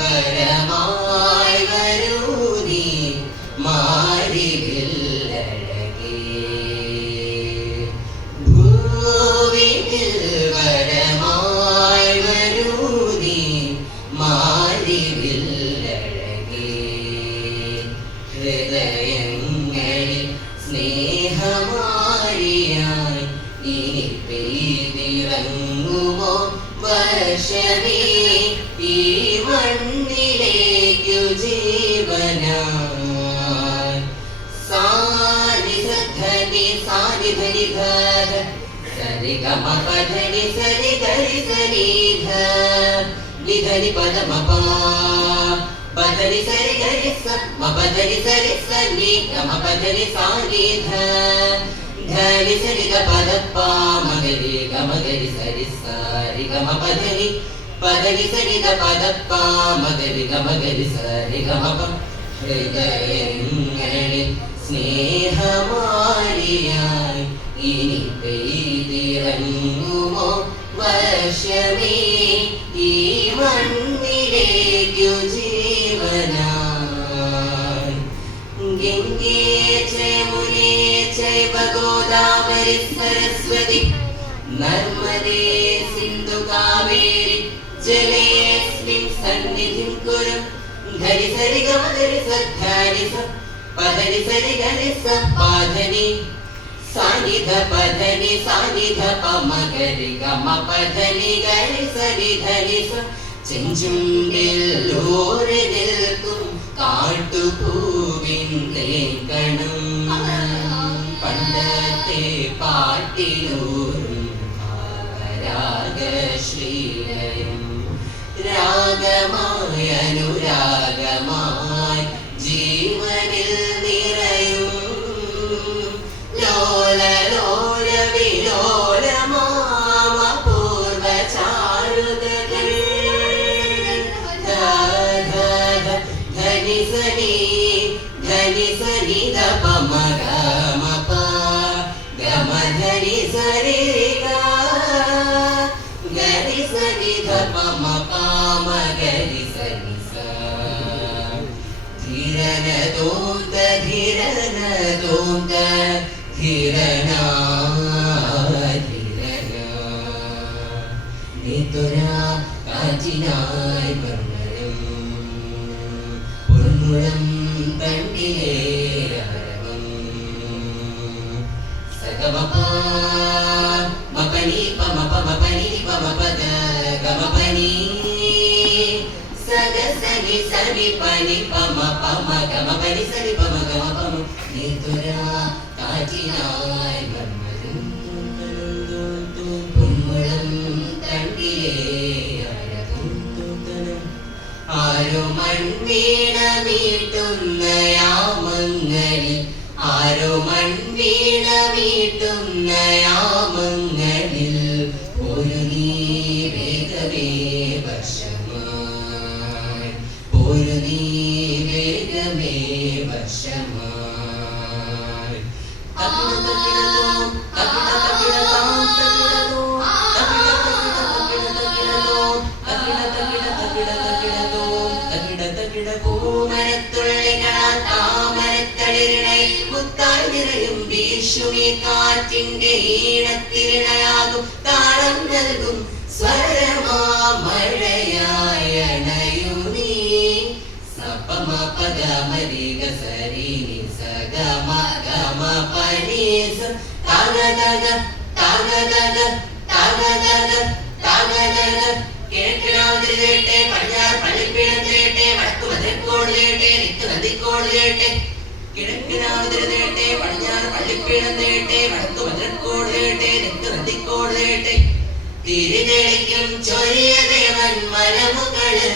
വരമായി വരൂ നീ മാരിവില്ലഴകേ. ഭൂവിൽ വരമായി വരൂ നീ മാരിവില്ലഴകേ. ഹൃദയങ്ങളിൽ സ്നേഹമാരിയായി ഇനി പെയ്തിറങ്ങുമോ വർഷമേ ഈ മണ്ണിലേക്കു ജീവനായി. സാനിധനി സാനിധനി ധ സരി ഗമ പധനി സരി ധരി സനിധ നിധനി പദമപ പധനി സരി ഗരി സ മ പധനി സരി സനി ഗമ പധനി സാനിധ ധനി സരി ഗ പദപ്പ മഗരി ഗമ ഗരി സരി സരി ഗമ പധനി പധനി സരി ഗ പദപ്പ മഗരി ഗമ ഗരി സരി ഗമ പ. ഹൃദയങ്ങളിൽ സ്നേഹമാരിയായി ഇനി പെയ്തിറങ്ങുമോ വർഷമേ ഈ മണ്ണിലേക്കു ജീവനായി. ഗംഗേ ചൈമുനേ ചൈവ ഗോദാവരി സരസ്വതി നർമ്മദേ സിന്ധു കാവേരി ജലേസ്മിൻ സന്നിധിം കുരു. ധരി സരി ഗമ ധരി സ പധനി സരി ഗരി സ പാധനി സാനിധ പധനി സാനിധ പ മഗരി ഗമ പധനി ഗരി സരി ധനി സ. ചെഞ്ചുണ്ടിൽ ഓരി നിൽക്കും കാട്ടുപൂവിൻ തേക്കണം പണ്ടത്തെ പാട്ടിലൂറും രാഗശ്രീലയം. രാഗമായി അനുരാഗമായി ജീവനിൽ നിറയും ലോല ലോല വിലോലമാമ പൂർവചാരുതകൾ. ധനി സനി ധനി സനി ധ പ മ ഗ മ പ ഗമ ധനി സരി ഗ ഗരി സനി ധ പ മ പ മ ഗരി സനി സ. ധീരന തോന്ത ധീരന തോന്ത ധീരന ധീരന നിതുരാ കാറ്റിനായി വർണ്ണനം പൊന്മുളം തണ്ടിലേ അരവം. സഗമപ മപനി പമ പമ പനി പമ പദ ഗമ പനി സഗ സനി സനി പനി പമ പമ ഗമ പനി സനി പമ ഗമ പമ നിതുരാ കാറ്റിനായി വർണ്ണനം പൊന്മുളം തണ്ടിലേ അരവം. ആരോ മൺവീണ മീട്ടുന്ന യാമങ്ങളിൽ ആരോ മൺവീണ മീട്ടുന്ന യാമങ്ങളിൽ ഒരു നീ വേഗമേ വർഷമായി ഒരു നീ വേഗമേ വർഷമായി. കാറ്റിന്റെ ഈണത്തിരിണയാകും താളം നൽകും സ്വരമാമഴയായ അണയു നീ. സപമ പദമരി ഗ സരി നി സഗമ ഗമ പനി സ തഗദഗ തഗദഗ തഗദഗ തഗദഗ. കിഴക്കിനാതിരിതേട്ടെ പടിഞ്ഞാറ് പള്ളിപ്പീടത്തിലേട്ടെ വടക്കു മധുരക്കോടിലേട്ടെ നിക്ക് നദിക്കോടിലേട്ടെ. കിഴക്കിനാതിരിതേട്ടെ പടിഞ്ഞാറ് പള്ളിപ്പീടത്തിലേട്ടെ വടക്കു മധുരക്കോടിലേട്ടെ നിക്ക് നദിക്കോടിലേട്ടെ. തിരിതെളിക്കും ചൊരിയ ദേവൻ മലമുകള്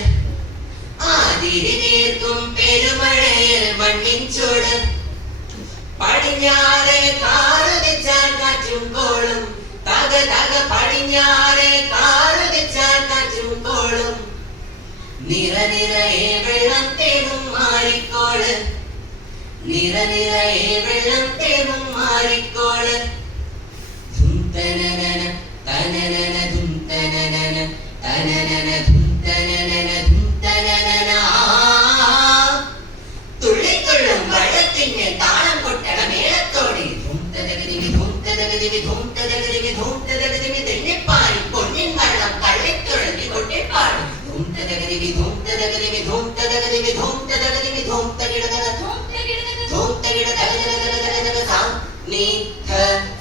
ആ തിരി തീർക്കും പെരുമഴയിൽ മണ്ണിൻ ചൂട്. പടിഞ്ഞാറെ കാറുതിച്ചാൽ കാറ്റും കോളും തക തക പടിഞ്ഞാറെ കാറുതിച്ചാൽ കാറ്റും കോളും. നിറ നിറയെ വെള്ളം തേടും മാറിക്കോള് നിറ നിറയെ വെള്ളം തേടും മാറിക്കോള്. ധും തനനന തനനന ധും തനനന തനനന ധും തനനന ധും തകതിമി ധൂം തകതിമി ധൂം തകതിമി ധൂം തകതിമി ധൂം തകിട തക ധൂം തകിട തക സാ നി ധ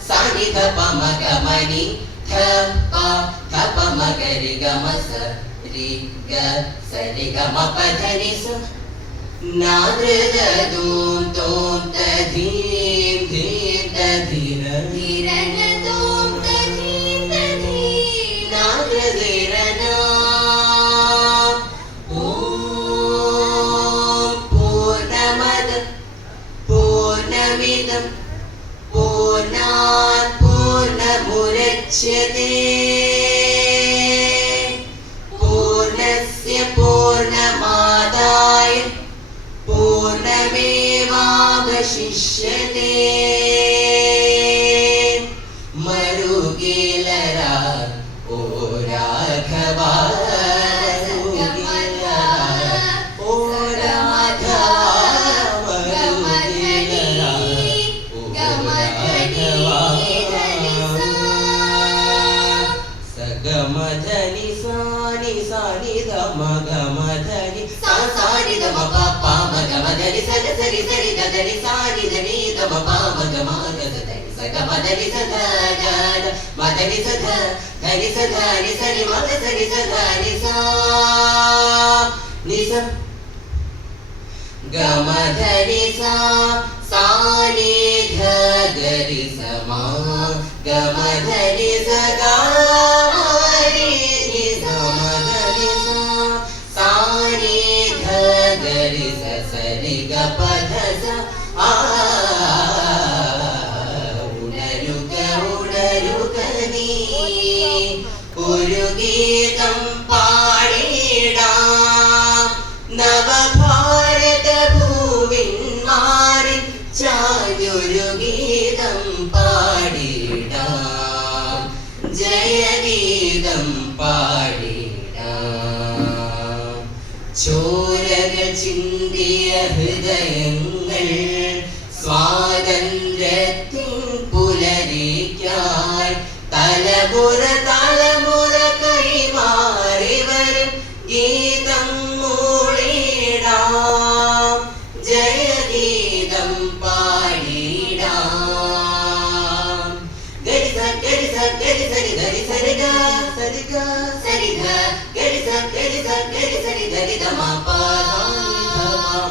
സാ നി ധ പ മ ഗ മ നി ധ പ ധ പ മ ഗ രി ഗ മ സ രി ഗ സ രി ഗ മ പ ധ നി സ നാ ധൃ ധ ധൂം തോം ത ധീം ധീം ത ധീര ധീര ന തോം ത ധീം ത ധീം നാ ധൃ ധീര ന ഓം പൂർണ്ണമദ പൂർണ്ണമിദം പൂർണ്ണാത് പൂർണ്ണമുദച്യതേ പൂർണ്ണസ്യ പൂർണ്ണമാദായ പൂർണ്ണമേവാവശിഷ്യതേ മരുകേലരാ ഓ രാഘവാ గమధని సాని సాని గమ గమధని సా సాని గమ ప మ గమధని సగ సరి సరి గదని సాని దని గమ ప మ గమ గదని స గమధని స గ గ మధని స గ ధని స గ ని సని మ గ సని స గ ని సా ని స గమధని సా సాని ధ గరి స మ గమధని స గ ഒരു ഗീതം പാടിടാം നവഭാരത ഭൂവിന്മാരിൽ ചായൊരു ഗീതം പാടിടാം ജയഗീതം പാടിടാം ചോരകൾ ചിന്തിയ ഹൃദയങ്ങൾ സ്വാതന്ത്ര്യത്തിൻ പുലരിക്കായി തലമുറ തലമുറ കൈമാറി വരും ഗീതം മൂളിടാം ജയഗീതം പാടിടാം ഗരി സ ഗരി സ ഗരി സരി ഗരി സരി ഗ സരി ഗ സരി ഗ ഗരി സ ഗരി സ ഗരി സരി ഗരി ധ മ പ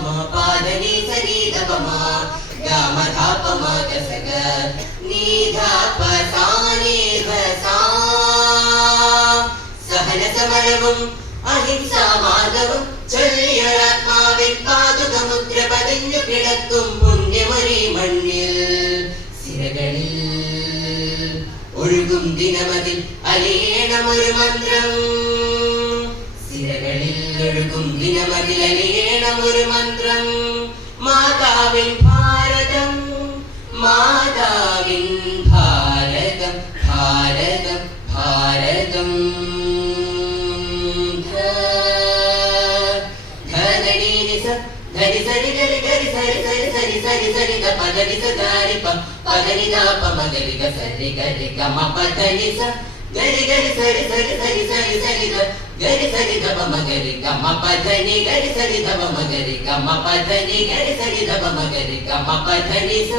മ പ ധ നി സരി ധ പ മ ഗ മ ധ പ മ ഗ സ ഗ നി ധ പ സ നി ധ സ സഹന സമരവും അഹിംസാ മാർഗവും ചൊല്ലിയൊരാത്മാവിൻ പാതുകമുദ്ര പതിഞ്ഞു കിടക്കും പുണ്യമൊരി മണ്ണിൽ സിരകളിൽ ഒഴുകും ദിനമതിൽ അലിയണമൊരു മന്ത്രം സിരകളിൽ ഒഴുകും ദിനമതിൽ അലിയണമൊരു മന്ത്രം മാതാവിൻ ഭാരതം മാതാവിൻ ഭാരതം ഭാരതം ഭാരതം ധനി സരി ഗരി ഗരി സരി സരി സരി സരി സരി ഗ പദനി സ ഗരി പ പദനി ധ പ മ ഗരി ഗ സരി ഗരി ഗ മ പദനി സ ഗരി ഗരി സരി സരി സരി സരി സരി ഗ ഗരി സരി ധ പ മ ഗരി ഗ മ പദനി ഗരി സരി ധ പ മ ഗരി ഗ മ പദനി ഗരി സരി ധ പ മ ഗരി ഗ മ പദനി സ